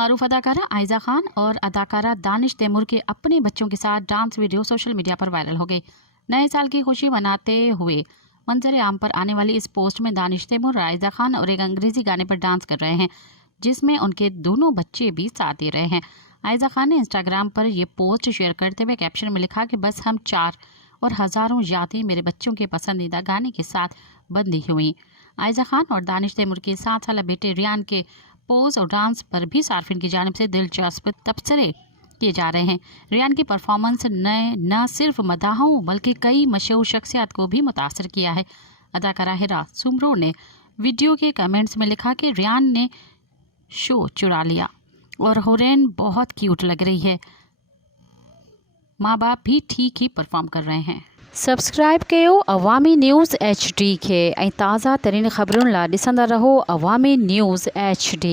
मारूफ अदाकारा आयजा खान और अदाकारा दानिश तैमूर के अपने बच्चों के साथ डांस वीडियो सोशल मीडिया पर वायरल हो गई। नए साल की खुशी मनाते हुए मंजर आम पर आने वाली इस पोस्ट में दानिश तैमूर और आयजा खान और एक अंग्रेजी गाने पर डांस कर रहे हैं, जिसमें उनके दोनों बच्चे भी साथ दे रहे हैं। आयजा खान ने इंस्टाग्राम पर ये पोस्ट शेयर करते हुए कैप्शन में लिखा कि बस हम चार और हज़ारों यादें मेरे बच्चों के पसंदीदा गाने के साथ बंधी हुई। आयजा खान और दानिश तैमूर के 7 साल बेटे रियान के पोज और डांस पर भी सार्फिन की जानिब से दिलचस्प तबसरे किए जा रहे हैं। रियान की परफॉर्मेंस ने न सिर्फ मदाहों बल्कि कई मशहूर शख्सियत को भी मुतासर किया है। अदाकारा हिरा सुमरो ने वीडियो के कमेंट्स में लिखा कि रियान ने शो चुरा लिया और हुरैन बहुत क्यूट लग रही है। माँ बाप भी ठीक ही परफॉर्म कर रहे हैं। सब्सक्राइब कयो अवामी न्यूज़ HD खे ऐं ताज़ा तरीन ख़बरुनि लाइ ॾिसंदा रहो अवामी न्यूज़ HD।